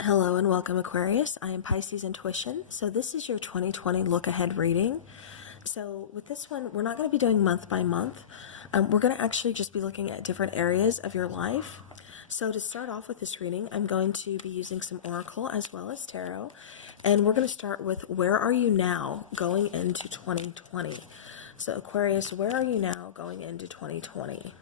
Hello and welcome, Aquarius. I am Pisces Intuition. So this is your 2020 look ahead reading. So with this one, we're not going to be doing month by month. We're going to actually just be looking at different areas of your life. So to start off with this reading, I'm going to be using some Oracle as well as Tarot. And we're going to start with where are you now going into 2020? So Aquarius, where are you now going into 2020?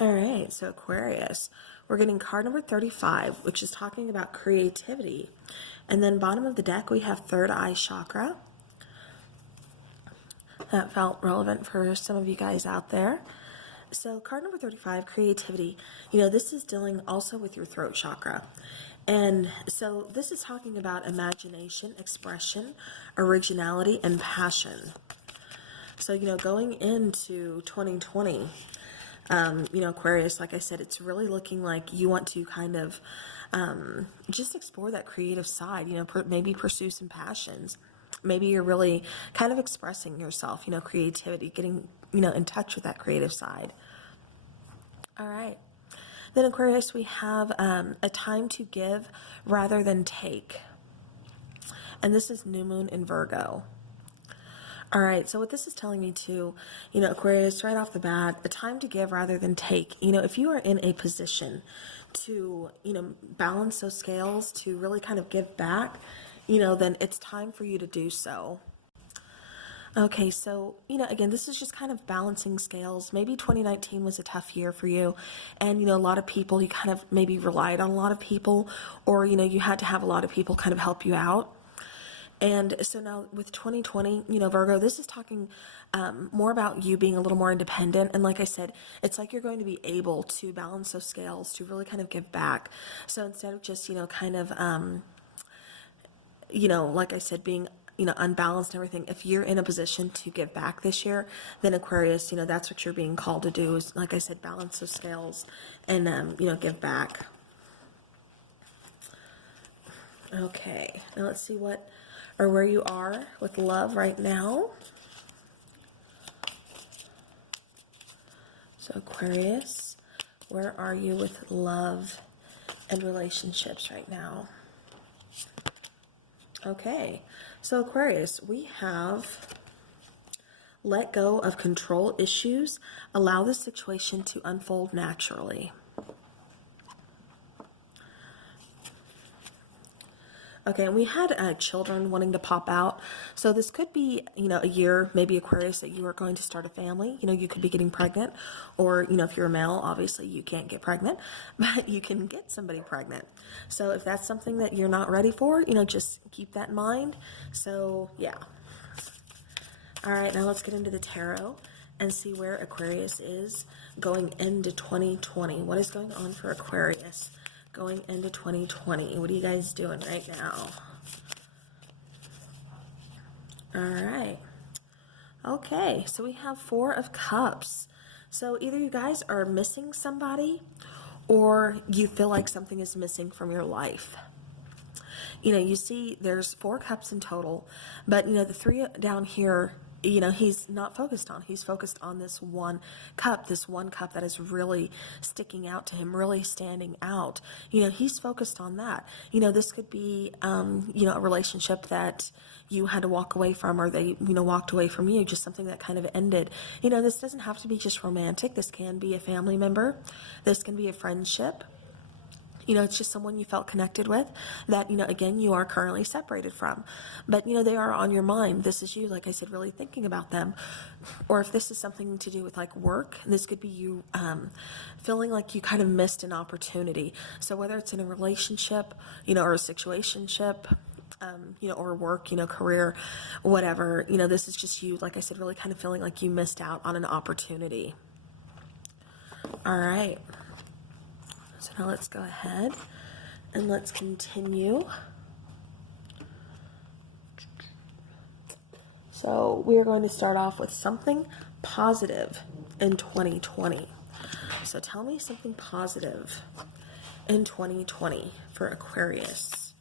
All right, so Aquarius, we're getting card number 35, which is talking about creativity. And then bottom of the deck, we have third eye chakra. That felt relevant for some of you guys out there. So card number 35, creativity. This is dealing also with your throat chakra. And so this is talking about imagination, expression, originality, and passion. So, going into 2020, Aquarius, like I said, it's really looking like you want to kind of just explore that creative side, maybe pursue some passions. Maybe you're really kind of expressing yourself, creativity, getting, in touch with that creative side. All right. Then Aquarius, we have a time to give rather than take. And this is new moon in Virgo. All right, so what this is telling me too, Aquarius, right off the bat, a time to give rather than take. If you are in a position to, balance those scales, to really kind of give back, then it's time for you to do so. Okay, so, again, this is just kind of balancing scales. Maybe 2019 was a tough year for you, and, a lot of people, you kind of maybe relied on a lot of people, or, you had to have a lot of people kind of help you out. And so now with 2020, Virgo, this is talking more about you being a little more independent. And like I said, it's like you're going to be able to balance those scales to really kind of give back. So instead of just, kind of, like I said, being, unbalanced and everything, if you're in a position to give back this year, then Aquarius, that's what you're being called to do is, like I said, balance those scales and, give back. Okay, now let's see where you are with love right now. So Aquarius, where are you with love and relationships right now? Okay, so Aquarius, we have let go of control issues, allow the situation to unfold naturally. Okay, and we had children wanting to pop out. So this could be, a year, maybe Aquarius, that you are going to start a family. You could be getting pregnant. Or, if you're a male, obviously you can't get pregnant. But you can get somebody pregnant. So if that's something that you're not ready for, just keep that in mind. So, yeah. All right, now let's get into the tarot and see where Aquarius is going into 2020. What is going on for Aquarius going into 2020? What are you guys doing right now? All right. Okay, so we have 4 of Cups. So either you guys are missing somebody or you feel like something is missing from your life. You see there's 4 cups in total, but, the 3 down here, he's not focused on. He's focused on this one cup that is really sticking out to him, really standing out. He's focused on that. This could be, a relationship that you had to walk away from, or they, walked away from you, just something that kind of ended. This doesn't have to be just romantic. This can be a family member. This can be a friendship. It's just someone you felt connected with that, again, you are currently separated from. But, they are on your mind. This is you, like I said, really thinking about them. Or if this is something to do with, like, work, this could be you feeling like you kind of missed an opportunity. So whether it's in a relationship, or a situationship, or work, career, whatever, this is just you, like I said, really kind of feeling like you missed out on an opportunity. All right. So now let's go ahead and let's continue. So we are going to start off with something positive in 2020. So tell me something positive in 2020 for Aquarius.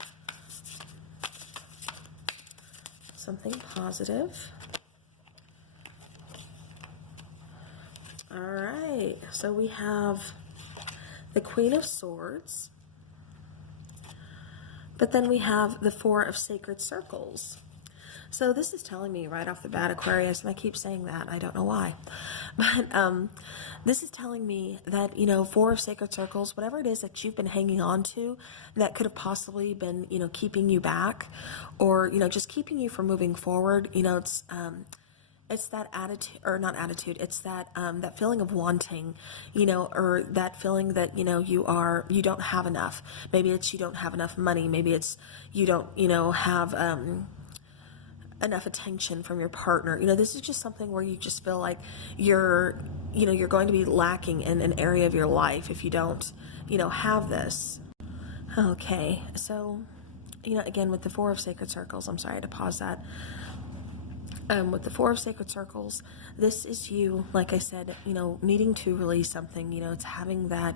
Something positive All right, so we have the Queen of Swords, but then we have the Four of Sacred Circles. So this is telling me right off the bat, Aquarius, and I keep saying that, I don't know why, but this is telling me that, you know, Four of Sacred Circles, whatever it is that you've been hanging on to that could have possibly been, you know, keeping you back, or, you know, just keeping you from moving forward, you know, it's that attitude, or not attitude, it's that that feeling of wanting, you know, or that feeling that, you know, you don't have enough. Maybe it's you don't have enough money. Maybe it's you don't, you know, have enough attention from your partner. You know, this is just something where you just feel like you're going to be lacking in an area of your life if you don't, you know, have this. Okay, so, you know, again, with the Four of Sacred Circles, I'm sorry to pause that. With the Four of Sacred Circles, this is you, like I said, you know, needing to release something. You know, it's having that,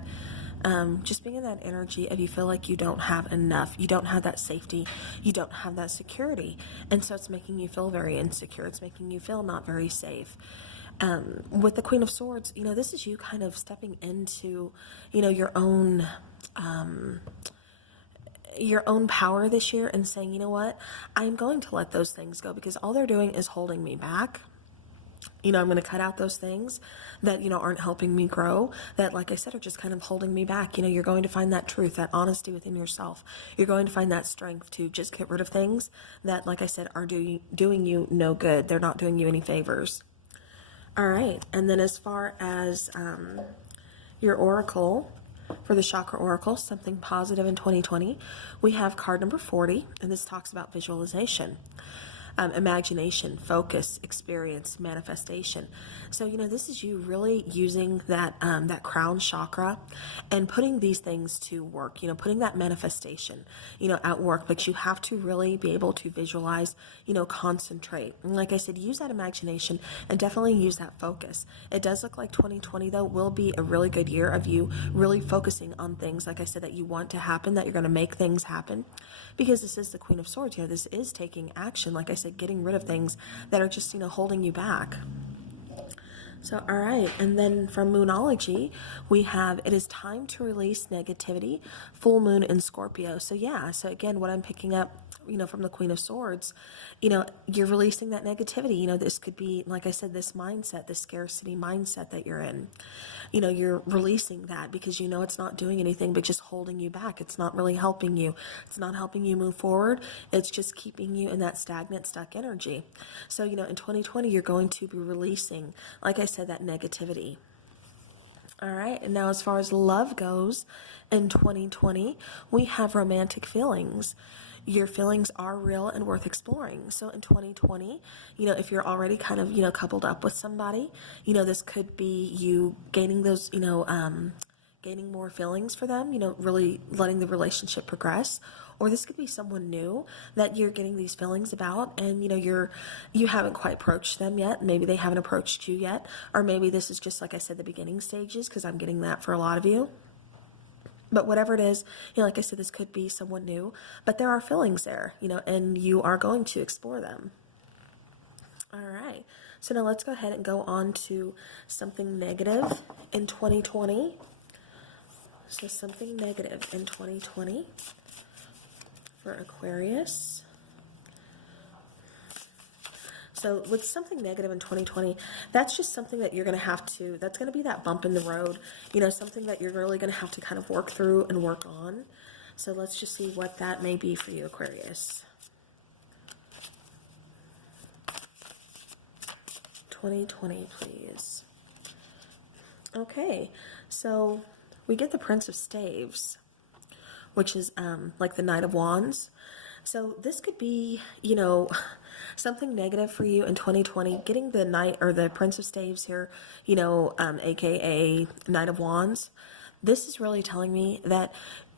just being in that energy of you feel like you don't have enough. You don't have that safety. You don't have that security. And so it's making you feel very insecure. It's making you feel not very safe. With the Queen of Swords, you know, this is you kind of stepping into, you know, your own power this year and saying, you know what, I'm going to let those things go because all they're doing is holding me back. You know, I'm going to cut out those things that, you know, aren't helping me grow, that, like I said, are just kind of holding me back. You know, you're going to find that truth, that honesty within yourself. You're going to find that strength to just get rid of things that, like I said, are doing you no good. They're not doing you any favors. All right. And then as far as your oracle, for the Chakra Oracle, something positive in 2020, we have card number 40, and this talks about visualization, imagination, focus, experience, manifestation. So, you know, this is you really using that that crown chakra and putting these things to work, you know, putting that manifestation, you know, at work. But you have to really be able to visualize, you know, concentrate. And like I said, use that imagination and definitely use that focus. It does look like 2020, though, will be a really good year of you really focusing on things, like I said, that you want to happen, that you're going to make things happen. Because this is the Queen of Swords, you know, this is taking action, like I said, getting rid of things that are just, you know, holding you back. So, all right, and then from Moonology, we have, it is time to release negativity, full moon in Scorpio. So yeah, so again, what I'm picking up, you know, from the Queen of Swords, you know, you're releasing that negativity. You know, this could be, like I said, this mindset, this scarcity mindset that you're in. You know, you're releasing that because you know it's not doing anything but just holding you back. It's not really helping you. It's not helping you move forward. It's just keeping you in that stagnant, stuck energy. So, you know, in 2020, you're going to be releasing, like I said, that negativity. All right, and now as far as love goes, in 2020, we have romantic feelings. Your feelings are real and worth exploring. So in 2020, you know, if you're already kind of, you know, coupled up with somebody, you know, this could be you gaining those, you know, gaining more feelings for them, you know, really letting the relationship progress. Or this could be someone new that you're getting these feelings about, and you know you haven't quite approached them yet. Maybe they haven't approached you yet, or maybe this is just, like I said, the beginning stages, because I'm getting that for a lot of you. But whatever it is, you know, like I said, this could be someone new, but there are feelings there, you know, and you are going to explore them. All right. So now let's go ahead and go on to something negative in 2020. So something negative in 2020 for Aquarius. So with something negative in 2020, that's just something that you're going to have to, that's going to be that bump in the road, you know, something that you're really going to have to kind of work through and work on. So let's just see what that may be for you, Aquarius. 2020, please. Okay, so we get the Prince of Staves, which is like the Knight of Wands. So this could be, you know, something negative for you in 2020, getting the Knight or the Prince of Staves here, you know, aka Knight of Wands. This is really telling me that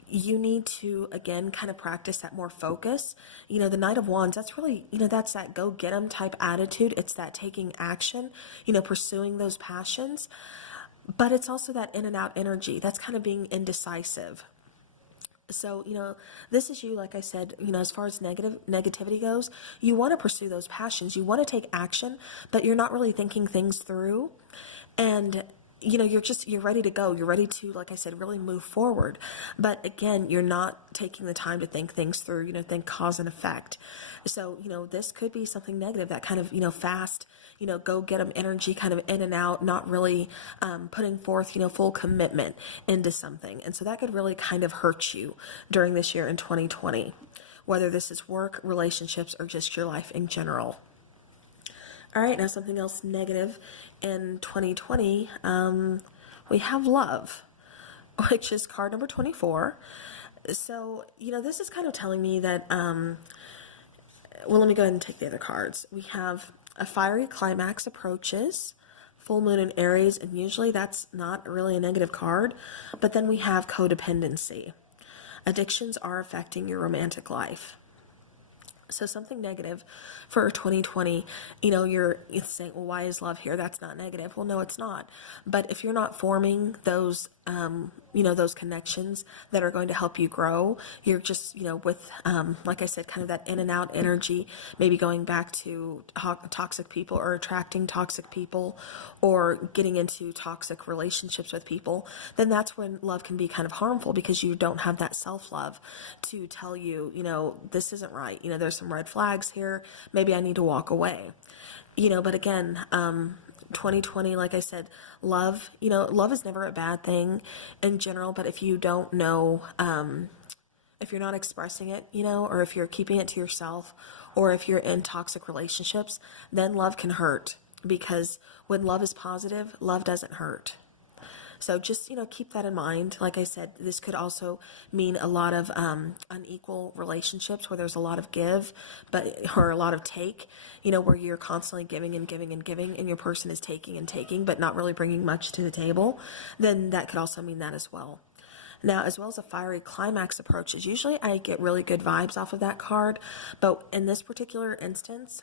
you need to, again, kind of practice that more focus. You know, the Knight of Wands, that's really, you know, that's that go get 'em type attitude. It's that taking action, you know, pursuing those passions. But it's also that in and out energy. That's kind of being indecisive. So, you know, this is you, like I said, you know, as far as negativity goes, you want to pursue those passions. You want to take action, but you're not really thinking things through. And you're ready to go. You're ready to, like I said, really move forward. But again, you're not taking the time to think things through, think cause and effect. So, this could be something negative, that kind of, fast, go get them energy, kind of in and out, not really putting forth, full commitment into something. And so that could really kind of hurt you during this year in 2020, whether this is work, relationships, or just your life in general. All right, now something else negative in 2020, we have love, which is card number 24. So, this is kind of telling me that, well, let me go ahead and take the other cards. We have a fiery climax approaches, full moon in Aries, and usually that's not really a negative card, but then we have codependency. Addictions are affecting your romantic life. So something negative for 2020, it's saying, well, why is love here? That's not negative. Well, no, it's not. But if you're not forming those, those connections that are going to help you grow, you're just, with, like I said, kind of that in and out energy, maybe going back to toxic people or attracting toxic people or getting into toxic relationships with people, then that's when love can be kind of harmful, because you don't have that self-love to tell you, this isn't right. There's some red flags here. Maybe I need to walk away. But again, 2020, like I said, love, love is never a bad thing in general, but if you don't know, if you're not expressing it, or if you're keeping it to yourself, or if you're in toxic relationships, then love can hurt, because when love is positive, love doesn't hurt. So just, keep that in mind. Like I said, this could also mean a lot of unequal relationships where there's a lot of give, or a lot of take, where you're constantly giving and giving and giving, and your person is taking and taking, but not really bringing much to the table. Then that could also mean that as well. Now, as well as a fiery climax approaches, usually I get really good vibes off of that card, but in this particular instance,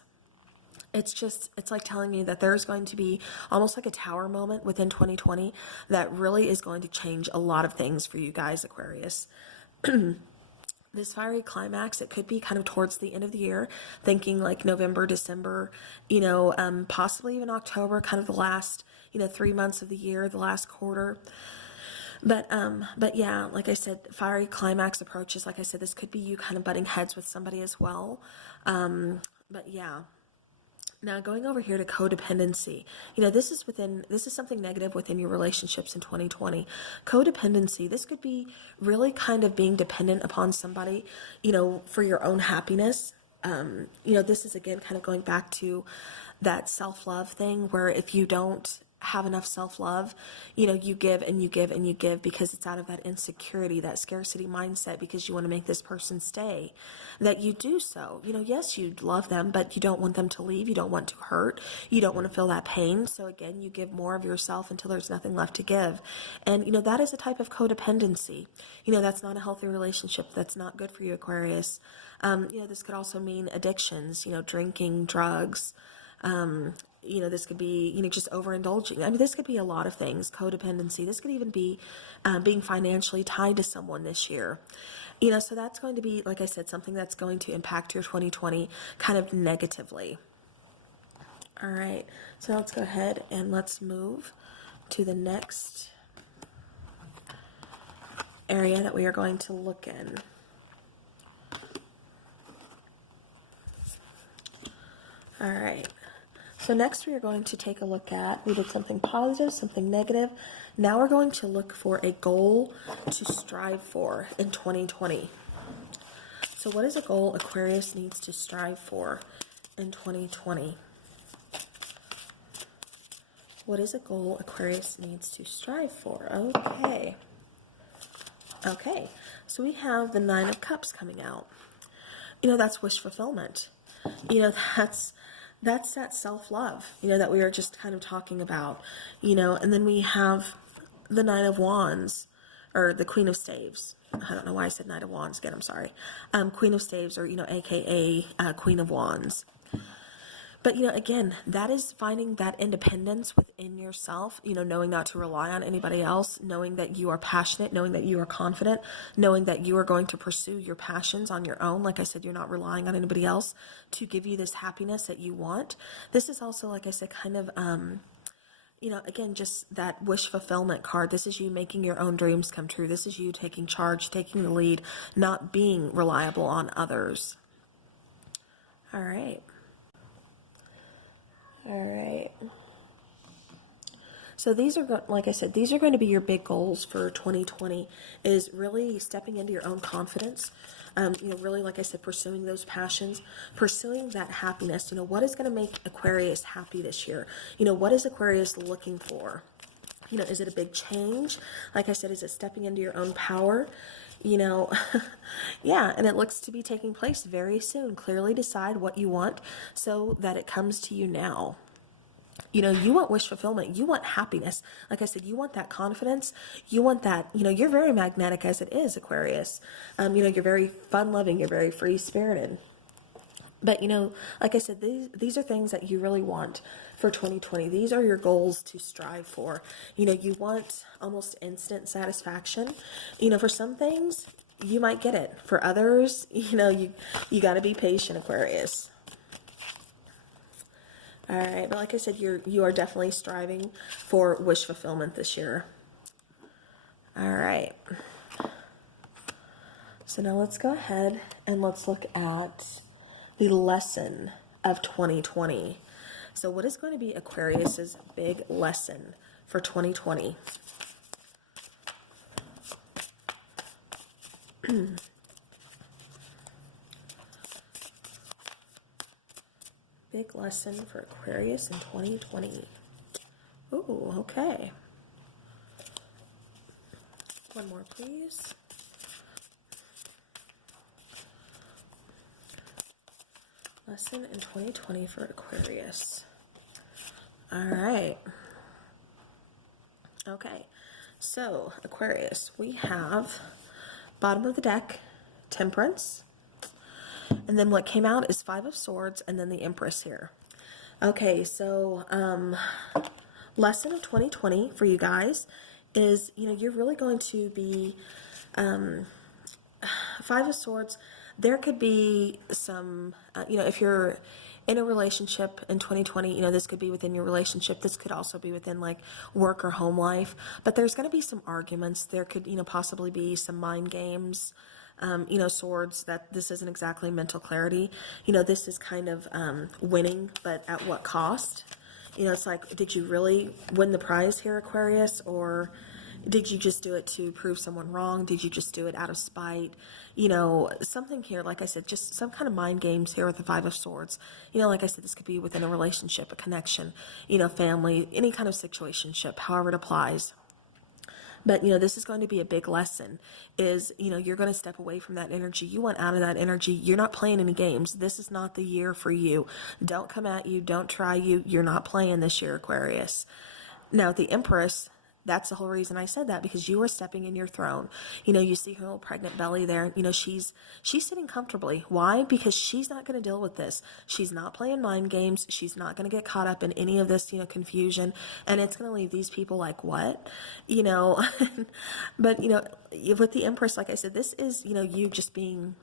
it's like telling me that there's going to be almost like a tower moment within 2020 that really is going to change a lot of things for you guys, Aquarius. This fiery climax, it could be kind of towards the end of the year, thinking like November, December, possibly even October, kind of the last, 3 months of the year, the last quarter. But yeah, like I said, fiery climax approaches. Like I said, this could be you kind of butting heads with somebody as well. But yeah. Now going over here to codependency, this is something negative within your relationships in 2020. Codependency, this could be really kind of being dependent upon somebody, for your own happiness. This is again kind of going back to that self-love thing, where if you don't have enough self-love, you give and you give and you give, because it's out of that insecurity, that scarcity mindset, because you want to make this person stay, that you do so. Yes, you love them, but you don't want them to leave. You don't want to hurt. You don't want to feel that pain. So again, you give more of yourself until there's nothing left to give. And, that is a type of codependency. That's not a healthy relationship. That's not good for you, Aquarius. This could also mean addictions, drinking, drugs, this could be, just overindulging. I mean, this could be a lot of things. Codependency. This could even be being financially tied to someone this year. So that's going to be, like I said, something that's going to impact your 2020 kind of negatively. All right. So let's go ahead and let's move to the next area that we are going to look in. All right. So next we are going to take a look at, we did something positive, something negative. Now we're going to look for a goal to strive for in 2020. So what is a goal Aquarius needs to strive for in 2020? What is a goal Aquarius needs to strive for? Okay. So we have the 9 of Cups coming out. That's wish fulfillment. That's that self-love, that we were just kind of talking about, and then we have the 9 of Wands, or the Queen of Staves. I don't know why I said Knight of Wands again, I'm sorry. Queen of Staves, or, AKA Queen of Wands. But, again, that is finding that independence within yourself, knowing not to rely on anybody else, knowing that you are passionate, knowing that you are confident, knowing that you are going to pursue your passions on your own. Like I said, you're not relying on anybody else to give you this happiness that you want. This is also, like I said, kind of, you know, again, just that wish fulfillment card. This is you making your own dreams come true. This is you taking charge, taking the lead, not being reliable on others. All right. All right. So these are, like I said, these are going to be your big goals for 2020, is really stepping into your own confidence. You know, really, like I said, pursuing those passions, pursuing that happiness. You know, what is going to make Aquarius happy this year? You know, what is Aquarius looking for? You know, is it a big change? Like I said, is it stepping into your own power? You know, yeah, and it looks to be taking place very soon. Clearly decide what you want so that it comes to you now. You know, you want wish fulfillment. You want happiness. Like I said, you want that confidence. You want that, you know, you're very magnetic as it is, Aquarius. You know, you're very fun-loving. You're very free-spirited. But, you know, like I said, these are things that you really want for 2020. These are your goals to strive for. You know, you want almost instant satisfaction. You know, for some things, you might get it. For others, you know, you got to be patient, Aquarius. All right, but like I said, you are definitely striving for wish fulfillment this year. All right. So now let's go ahead and let's look at the lesson of 2020. So what is going to be Aquarius's big lesson for 2020? Big lesson for Aquarius in 2020. Ooh, okay. One more, please. Lesson in 2020 for Aquarius. All right. Okay. So, Aquarius, we have bottom of the deck, Temperance. And then what came out is Five of Swords, and then the Empress here. Okay, so lesson of 2020 for you guys is, you know, you're really going to be Five of Swords. There could be some, you know, if you're in a relationship in 2020, you know, this could be within your relationship. This could also be within like work or home life. But there's going to be some arguments. There could, you know, possibly be some mind games. You know, swords, that this isn't exactly mental clarity. You know, this is kind of winning, but at what cost? You know, it's like, did you really win the prize here, Aquarius? Or did you just do it to prove someone wrong? Did you just do it out of spite? You know, something here, like I said, just some kind of mind games here with the Five of Swords. You know, like I said, this could be within a relationship, a connection, you know, family, any kind of situationship, however it applies. But, you know, this is going to be a big lesson is, you know, you're going to step away from that energy. You want out of that energy. You're not playing any games. This is not the year for you. Don't come at you. Don't try you. You're not playing this year, Aquarius. Now, the Empress, that's the whole reason I said that, because you are stepping in your throne. You know, you see her little pregnant belly there. You know, she's sitting comfortably. Why? Because she's not going to deal with this. She's not playing mind games. She's not going to get caught up in any of this, you know, confusion. And it's going to leave these people like, what? You know, but, you know, with the Empress, like I said, this is, you know, you just being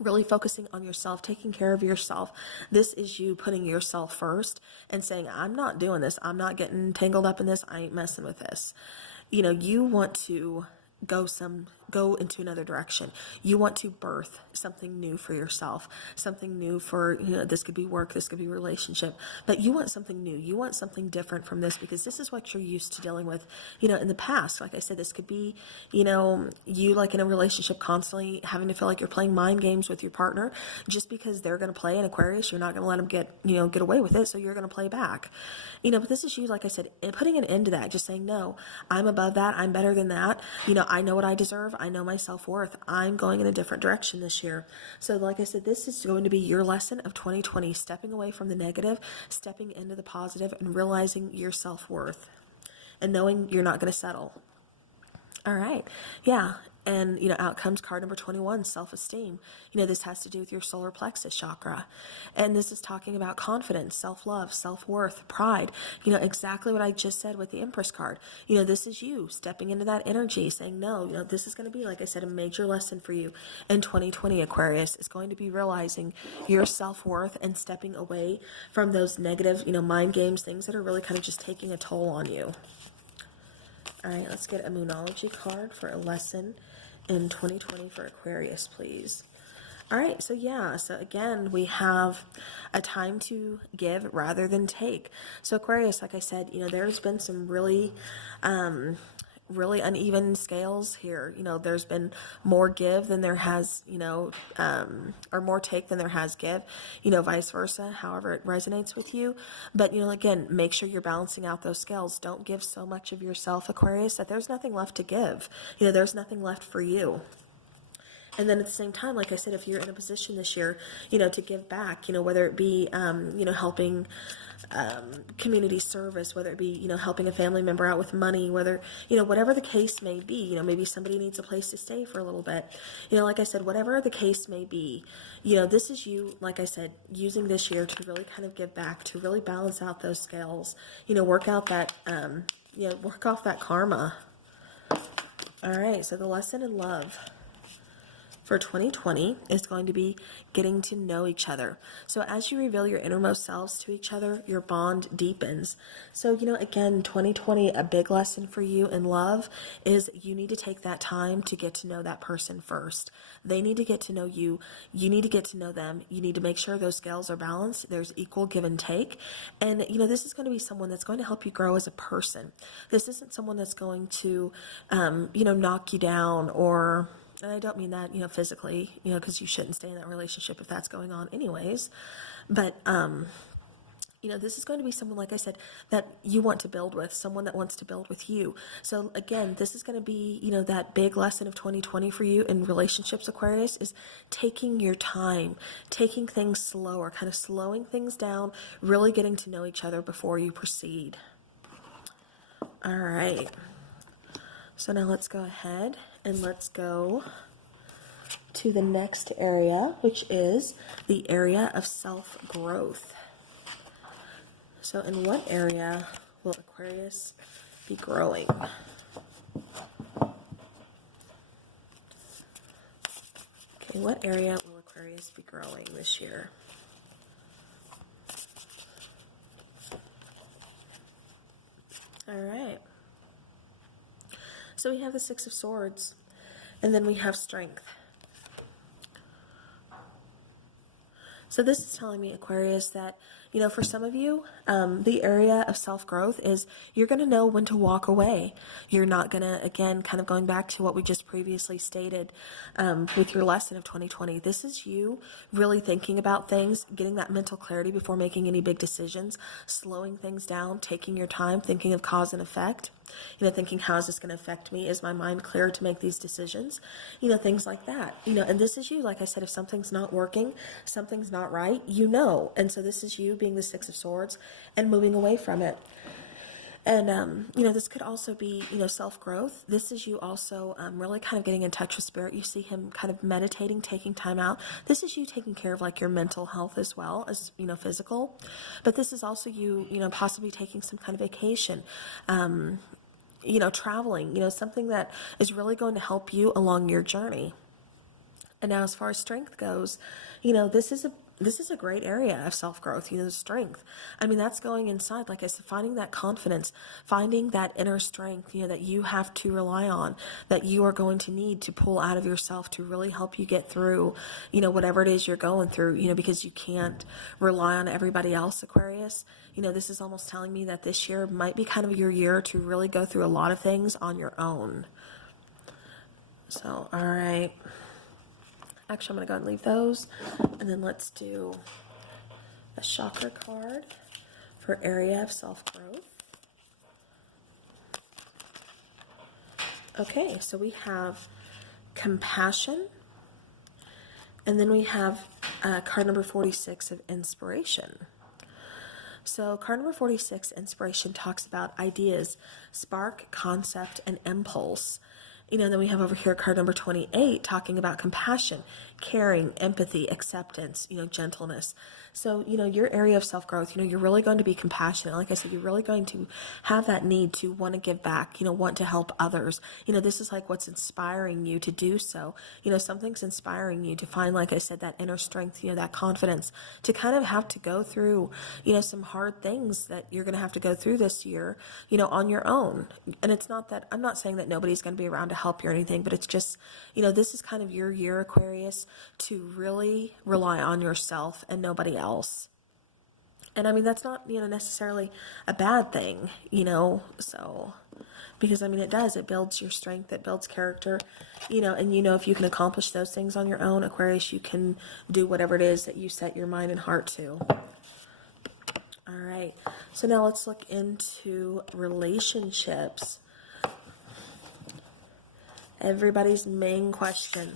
really focusing on yourself, taking care of yourself. This is you putting yourself first and saying, I'm not doing this. I'm not getting tangled up in this. I ain't messing with this. You know, you want to go into another direction. You want to birth something new for yourself, something new for, you know, this could be work, this could be relationship, but you want something new. You want something different from this, because this is what you're used to dealing with, you know, in the past. Like I said, this could be, you know, you like in a relationship constantly having to feel like you're playing mind games with your partner just because they're going to play in Aquarius. You're not going to let them get away with it. So you're going to play back, you know, but this is you, like I said, putting an end to that, just saying, no, I'm above that. I'm better than that. You know, I know what I deserve. I know my self-worth. I'm going in a different direction this year. So like I said, this is going to be your lesson of 2020, stepping away from the negative, stepping into the positive, and realizing your self-worth and knowing you're not going to settle. All right. Yeah. And, out comes card number 21, self-esteem. This has to do with your solar plexus chakra. And this is talking about confidence, self-love, self-worth, pride. Exactly what I just said with the Empress card. This is you stepping into that energy, saying, no, this is going to be, like I said, a major lesson for you in 2020, Aquarius. Is going to be realizing your self-worth and stepping away from those negative, mind games, things that are really kind of just taking a toll on you. All right, let's get a Moonology card for a lesson in 2020 for Aquarius, please. All right, so again, we have a time to give rather than take. So Aquarius, like I said, there's been some really uneven scales here. There's been more give than there has, or more take than there has give, vice versa, however it resonates with you. But, again, make sure you're balancing out those scales. Don't give so much of yourself, Aquarius, that there's nothing left to give. There's nothing left for you. And then at the same time, like I said, if you're in a position this year, to give back, whether it be, helping community service, whether it be, helping a family member out with money, whether, whatever the case may be, maybe somebody needs a place to stay for a little bit, like I said, whatever the case may be, this is you, like I said, using this year to really kind of give back, to really balance out those scales, work out that, work off that karma. All right, so the lesson in love for 2020 is going to be getting to know each other. So as you reveal your innermost selves to each other, your bond deepens. So, again, 2020, a big lesson for you in love is you need to take that time to get to know that person first. They need to get to know you. You need to get to know them. You need to make sure those scales are balanced. There's equal give and take. And, this is going to be someone that's going to help you grow as a person. This isn't someone that's going to, knock you down or... And I don't mean that, physically, because you shouldn't stay in that relationship if that's going on anyways. But, this is going to be someone, like I said, that you want to build with, someone that wants to build with you. So again, this is going to be, that big lesson of 2020 for you in relationships, Aquarius, is taking your time, taking things slower, kind of slowing things down, really getting to know each other before you proceed. All right. So now let's go ahead and let's go to the next area, which is the area of self-growth. So in what area will Aquarius be growing? Okay, what area will Aquarius be growing this year? All right. So we have the Six of Swords, and then we have Strength. So this is telling me, Aquarius, that, for some of you, the area of self-growth is you're going to know when to walk away. You're not going to, again, kind of going back to what we just previously stated with your lesson of 2020. This is you really thinking about things, getting that mental clarity before making any big decisions, slowing things down, taking your time, thinking of cause and effect. Thinking, how is this going to affect me? Is my mind clear to make these decisions? Things like that. And this is you, like I said, if something's not working, something's not right, And so this is you being the Six of Swords and moving away from it. And, this could also be, self-growth. This is you also really kind of getting in touch with spirit. You see him kind of meditating, taking time out. This is you taking care of like your mental health as well as, physical. But this is also you, possibly taking some kind of vacation, traveling, something that is really going to help you along your journey. And now as far as strength goes, this is a great area of self-growth, strength. I mean, that's going inside, like I said, finding that confidence, finding that inner strength, that you have to rely on, that you are going to need to pull out of yourself to really help you get through, whatever it is you're going through, because you can't rely on everybody else, Aquarius. This is almost telling me that this year might be kind of your year to really go through a lot of things on your own. So, all right. Actually, I'm going to go and leave those. And then let's do a chakra card for area of self-growth. Okay, so we have compassion. And then we have card number 46 of inspiration. So card number 46, inspiration, talks about ideas, spark, concept, and impulse. Then we have over here card number 28 talking about compassion, caring, empathy, acceptance, gentleness. So, your area of self-growth, you're really going to be compassionate. Like I said, you're really going to have that need to want to give back, want to help others. This is like what's inspiring you to do so. Something's inspiring you to find, like I said, that inner strength, that confidence to kind of have to go through, some hard things that you're going to have to go through this year, on your own. And it's not that, I'm not saying that nobody's going to be around to help you or anything, but it's just, this is kind of your year, Aquarius, to really rely on yourself and nobody else. And I mean, that's not, necessarily a bad thing, so, because I mean, it builds your strength, it builds character, and if you can accomplish those things on your own, Aquarius, you can do whatever it is that you set your mind and heart to. All right, so now let's look into relationships. Everybody's main question.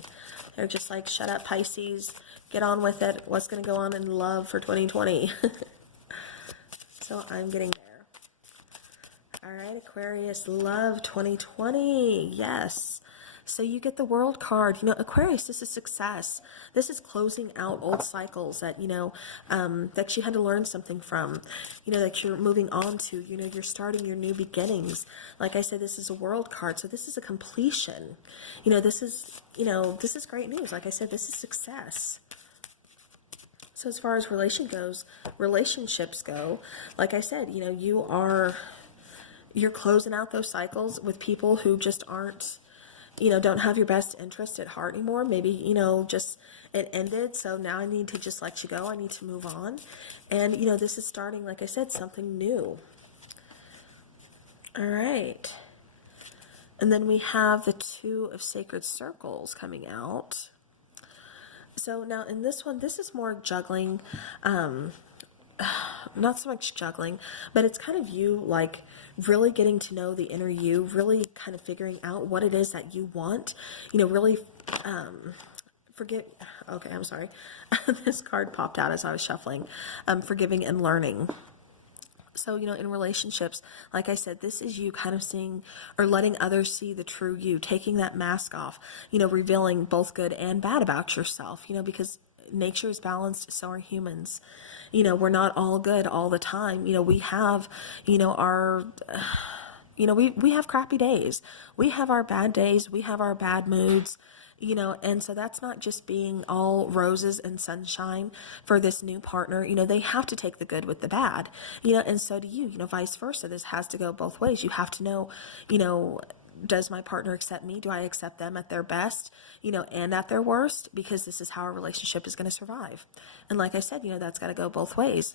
They're just like, shut up, Pisces. Get on with it. What's going to go on in love for 2020? So I'm getting there. All right, Aquarius, love 2020. Yes. So you get the World card. Aquarius, this is success. This is closing out old cycles that, that you had to learn something from, that you're moving on to, you're starting your new beginnings. Like I said, this is a World card. So this is a completion. This is great news. Like I said, this is success. So as far as relationships go, like I said, you're closing out those cycles with people who just aren't, don't have your best interest at heart anymore. Maybe, just it ended. So now I need to just let you go. I need to move on. And, this is starting, like I said, something new. All right. And then we have the Two of Sacred Circles coming out. So now in this one, this is more juggling, not so much juggling, but it's kind of you like really getting to know the inner you, really kind of figuring out what it is that you want, really okay, I'm sorry. This card popped out as I was shuffling. Forgiving and learning. So, in relationships, like I said, this is you kind of seeing or letting others see the true you, taking that mask off, revealing both good and bad about yourself, because nature is balanced, so are humans. We're not all good all the time. We have, our, we have crappy days. We have our bad days. We have our bad moods. And so that's not just being all roses and sunshine for this new partner. They have to take the good with the bad, and so do you, vice versa. This has to go both ways. You have to know, does my partner accept me? Do I accept them at their best, and at their worst? Because this is how a relationship is going to survive. And like I said, that's got to go both ways.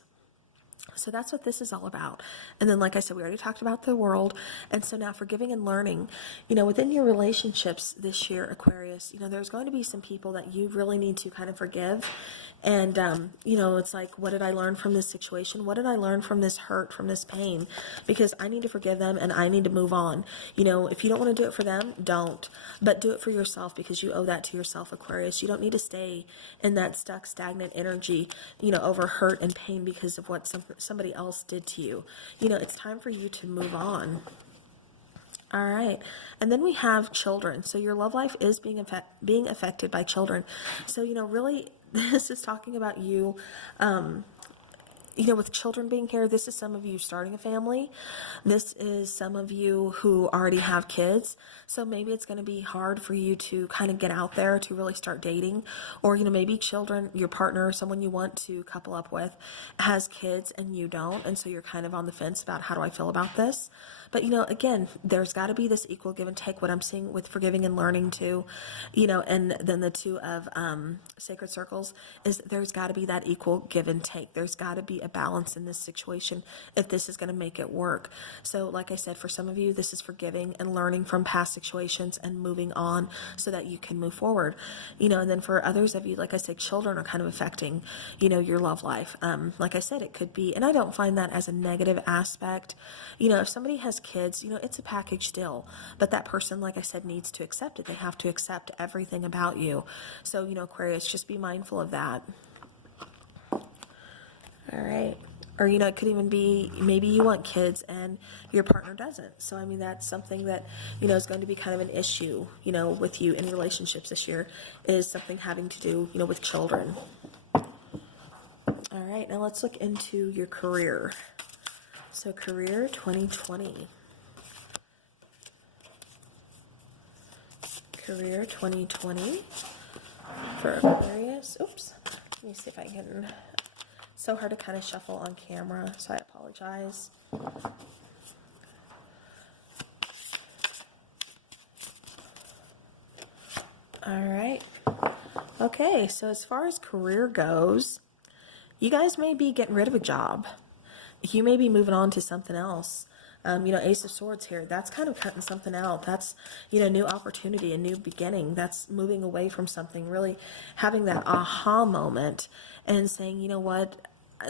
So that's what this is all about. And then, like I said, we already talked about the world. And so now forgiving and learning, within your relationships this year, Aquarius, there's going to be some people that you really need to kind of forgive. And, it's like, what did I learn from this situation? What did I learn from this hurt, from this pain? Because I need to forgive them and I need to move on. If you don't want to do it for them, don't. But do it for yourself, because you owe that to yourself, Aquarius. You don't need to stay in that stuck, stagnant energy, over hurt and pain because of what somebody else did to you. It's time for you to move on. All right. And then we have children. So your love life is being affected by children. So, really, this is talking about you, with children being here. This is some of you starting a family. This is some of you who already have kids. So maybe it's going to be hard for you to kind of get out there to really start dating. Or, maybe children, your partner, someone you want to couple up with, has kids and you don't. And so you're kind of on the fence about, how do I feel about this? But, again, there's got to be this equal give and take. What I'm seeing with forgiving and learning too, and then the Two of Sacred Circles is there's got to be that equal give and take. There's got to be a balance in this situation if this is going to make it work. So like I said, for some of you, this is forgiving and learning from past situations and moving on so that you can move forward. And then for others of you, like I said, children are kind of affecting, your love life. Like I said, it could be, and I don't find that as a negative aspect. If somebody has kids, it's a package deal, but that person, like I said, needs to accept it. They have to accept everything about you. So, Aquarius, just be mindful of that. All right. Or, it could even be, maybe you want kids and, your partner doesn't. So, I mean, that's something that, is going to be kind of an issue, with you in relationships this year, is something having to do, with children. All right, now let's look into your career. So, career 2020. Career 2020 for Aquarius. Oops. Let me see if I can. So hard to kind of shuffle on camera, so I apologize. All right. Okay, so as far as career goes, you guys may be getting rid of a job. You may be moving on to something else. Ace of Swords here, that's kind of cutting something out. That's, new opportunity, a new beginning. That's moving away from something, really having that aha moment and saying, you know what,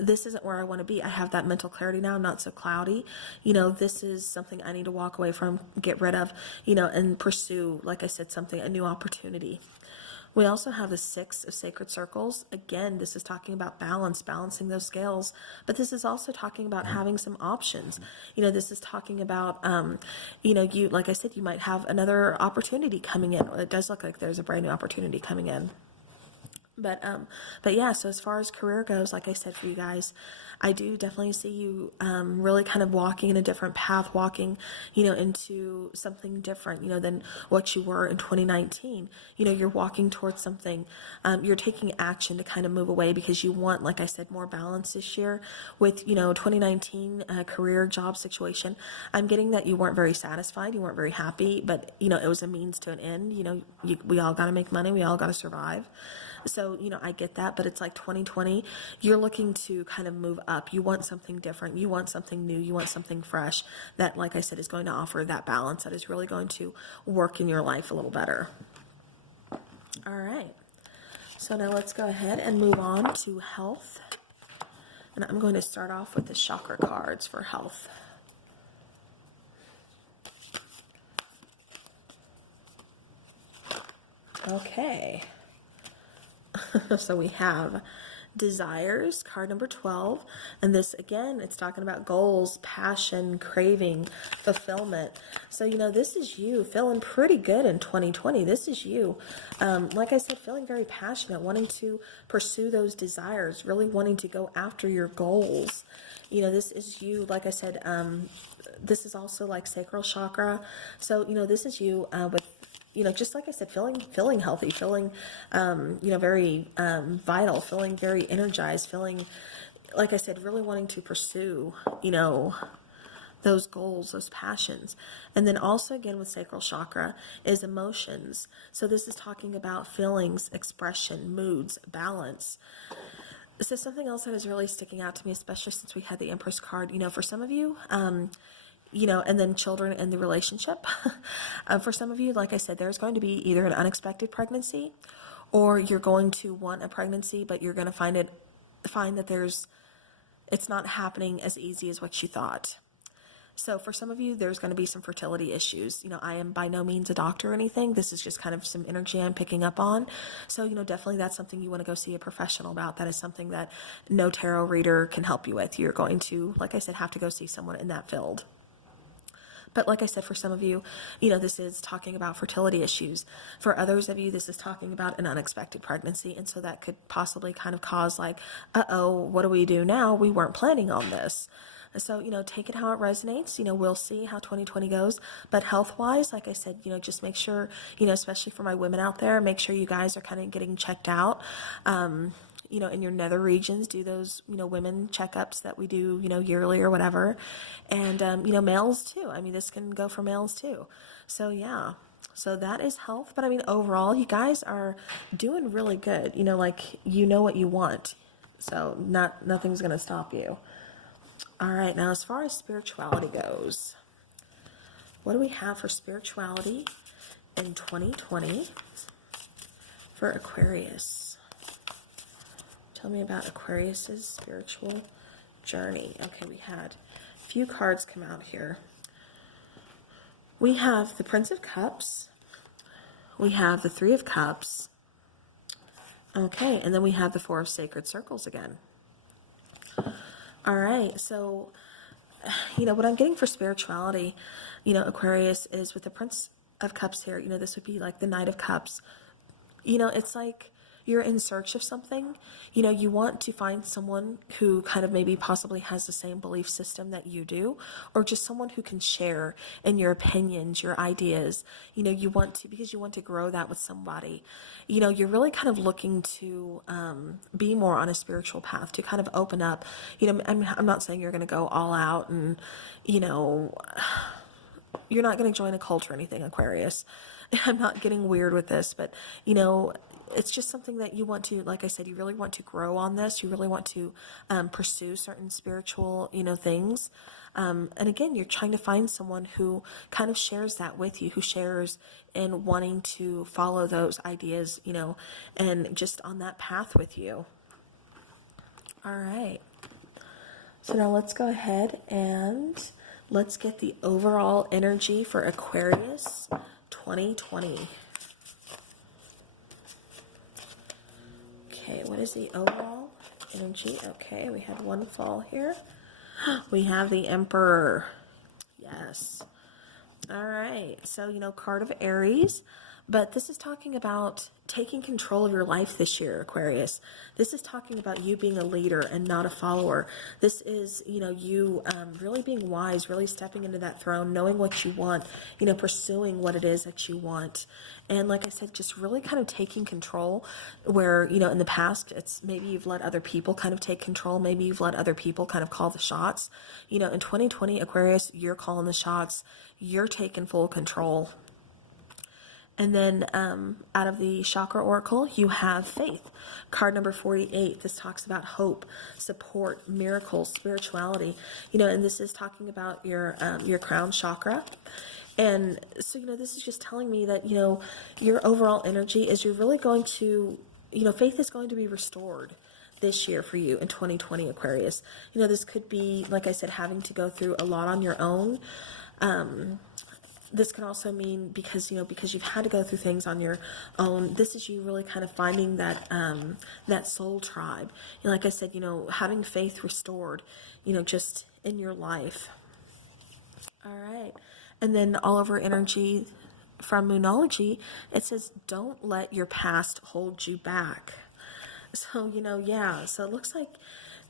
this isn't where I want to be. I have that mental clarity now. I'm not so cloudy. This is something I need to walk away from, get rid of, and pursue, like I said, a new opportunity. We also have the Six of Sacred Circles. Again, this is talking about balance, balancing those scales, but this is also talking about having some options. This is talking about, you, like I said, you might have another opportunity coming in. It does look like there's a brand new opportunity coming in. But yeah, so as far as career goes, like I said, for you guys, I do definitely see you really kind of walking in a different path, walking, into something different, than what you were in 2019. You're walking towards something, you're taking action to kind of move away because you want, like I said, more balance this year with, 2019 career job situation. I'm getting that you weren't very satisfied, you weren't very happy, but, it was a means to an end. We all got to make money, we all got to survive. So, I get that, but it's like 2020, you're looking to kind of move up. You want something different. You want something new. You want something fresh that, like I said, is going to offer that balance, that is really going to work in your life a little better. All right. So now let's go ahead and move on to health. And I'm going to start off with the chakra cards for health. Okay. So we have desires, card number 12, and this again, it's talking about goals, passion, craving, fulfillment. So this is you feeling pretty good in 2020. This is you, like I said, feeling very passionate, wanting to pursue those desires, really wanting to go after your goals. This is you, like I said, this is also like sacral chakra. So this is you with, just like I said, feeling healthy, feeling, very vital, feeling very energized, feeling, like I said, really wanting to pursue, those goals, those passions. And then also again with sacral chakra is emotions. So this is talking about feelings, expression, moods, balance. So something else that is really sticking out to me, especially since we had the Empress card, for some of you, and then children and the relationship. For some of you, like I said, there's going to be either an unexpected pregnancy or you're going to want a pregnancy, but you're going to find that it's not happening as easy as what you thought. So for some of you, there's going to be some fertility issues. I am by no means a doctor or anything. This is just kind of some energy I'm picking up on. So, definitely that's something you want to go see a professional about. That is something that no tarot reader can help you with. You're going to, like I said, have to go see someone in that field. But like I said, for some of you, this is talking about fertility issues. For others of you, this is talking about an unexpected pregnancy. And so that could possibly kind of cause like, uh-oh, what do we do now? We weren't planning on this. So, take it how it resonates. We'll see how 2020 goes. But health-wise, like I said, just make sure, especially for my women out there, make sure you guys are kind of getting checked out. In your nether regions, do those, women checkups that we do, yearly or whatever. And, males too. I mean, this can go for males too. So yeah, so that is health. But I mean, overall, you guys are doing really good. Like, what you want. So nothing's going to stop you. All right. Now, as far as spirituality goes, what do we have for spirituality in 2020 for Aquarius? Tell me about Aquarius's spiritual journey. Okay, we had a few cards come out here. We have the Prince of Cups. We have the Three of Cups. Okay, and then we have the Four of Sacred Circles again. All right, so what I'm getting for spirituality, Aquarius, is with the Prince of Cups here, this would be like the Knight of Cups. It's like you're in search of something. You want to find someone who kind of maybe possibly has the same belief system that you do, or just someone who can share in your opinions, your ideas. You want to, because you want to grow that with somebody. You're really kind of looking to be more on a spiritual path, to kind of open up. I'm not saying you're going to go all out and, you're not going to join a cult or anything, Aquarius. I'm not getting weird with this, but, it's just something that you want to, like I said, you really want to grow on this. You really want to pursue certain spiritual, things. And again, you're trying to find someone who kind of shares that with you, who shares in wanting to follow those ideas, and just on that path with you. All right. So now let's go ahead and let's get the overall energy for Aquarius 2020. Okay, what is the overall energy? Okay, we had one fall here. We have the Emperor. Yes. All right. So, card of Aries. But this is talking about taking control of your life this year, Aquarius. This is talking about you being a leader and not a follower. This is, you really being wise, really stepping into that throne, knowing what you want, pursuing what it is that you want. And like I said, just really kind of taking control where, in the past, it's maybe you've let other people kind of take control. Maybe you've let other people kind of call the shots. In 2020, Aquarius, you're calling the shots. You're taking full control. And then out of the Chakra Oracle, you have Faith. Card number 48. This talks about hope, support, miracles, spirituality. And this is talking about your crown chakra. And so, this is just telling me that, your overall energy is you're really going to, faith is going to be restored this year for you in 2020, Aquarius. This could be, like I said, having to go through a lot on your own. This can also mean because you've had to go through things on your own. This is you really kind of finding that that soul tribe. Like I said, having faith restored, just in your life. All right. And then all over energy from Moonology, it says, don't let your past hold you back. So, yeah. So it looks like,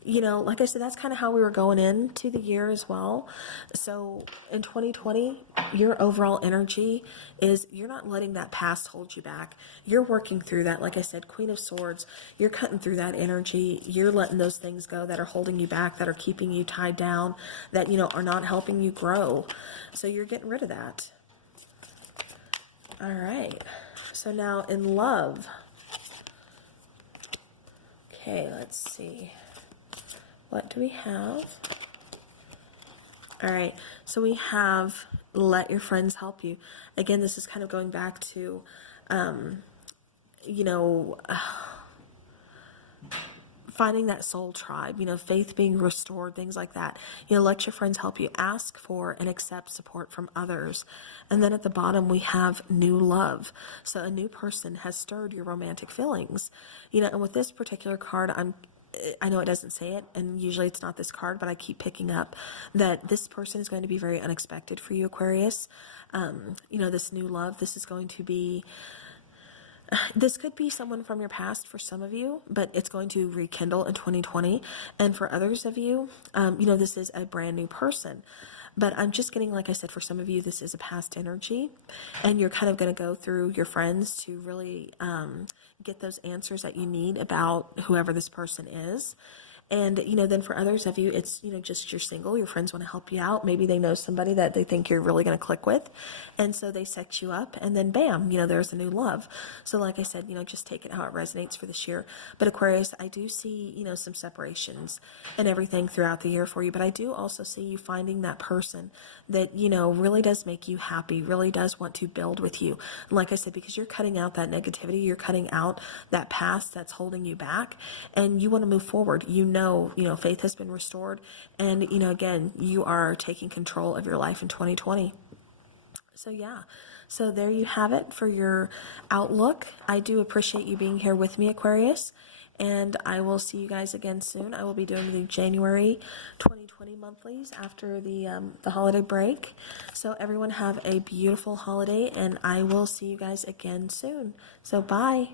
like I said, that's kind of how we were going into the year as well. So in 2020, your overall energy is you're not letting that past hold you back. You're working through that. Like I said, Queen of Swords, you're cutting through that energy. You're letting those things go that are holding you back, that are keeping you tied down, that, are not helping you grow. So you're getting rid of that. All right. So now in love. Okay, let's see. What do we have? All right, so we have let your friends help you. Again, this is kind of going back to, finding that soul tribe, faith being restored, things like that. Let your friends help you. Ask for and accept support from others. And then at the bottom, we have new love. So a new person has stirred your romantic feelings. And with this particular card, I know it doesn't say it, and usually it's not this card, but I keep picking up that this person is going to be very unexpected for you, Aquarius. This new love, this could be someone from your past for some of you, but it's going to rekindle in 2020. And for others of you, this is a brand new person. But I'm just getting, like I said, for some of you, this is a past energy, and you're kind of going to go through your friends to really get those answers that you need about whoever this person is. And, then for others of you, it's, just you're single, your friends want to help you out. Maybe they know somebody that they think you're really going to click with. And so they set you up, and then bam, there's a new love. So like I said, just take it how it resonates for this year. But Aquarius, I do see, some separations and everything throughout the year for you. But I do also see you finding that person that, really does make you happy, really does want to build with you. And like I said, because you're cutting out that negativity, you're cutting out that past that's holding you back, and you want to move forward. Faith has been restored, and, again, you are taking control of your life in 2020. So, yeah. So there you have it for your outlook. I do appreciate you being here with me, Aquarius, and I will see you guys again soon. I will be doing the January 2020 20 monthlies after the holiday break. So everyone have a beautiful holiday, and I will see you guys again soon. So bye.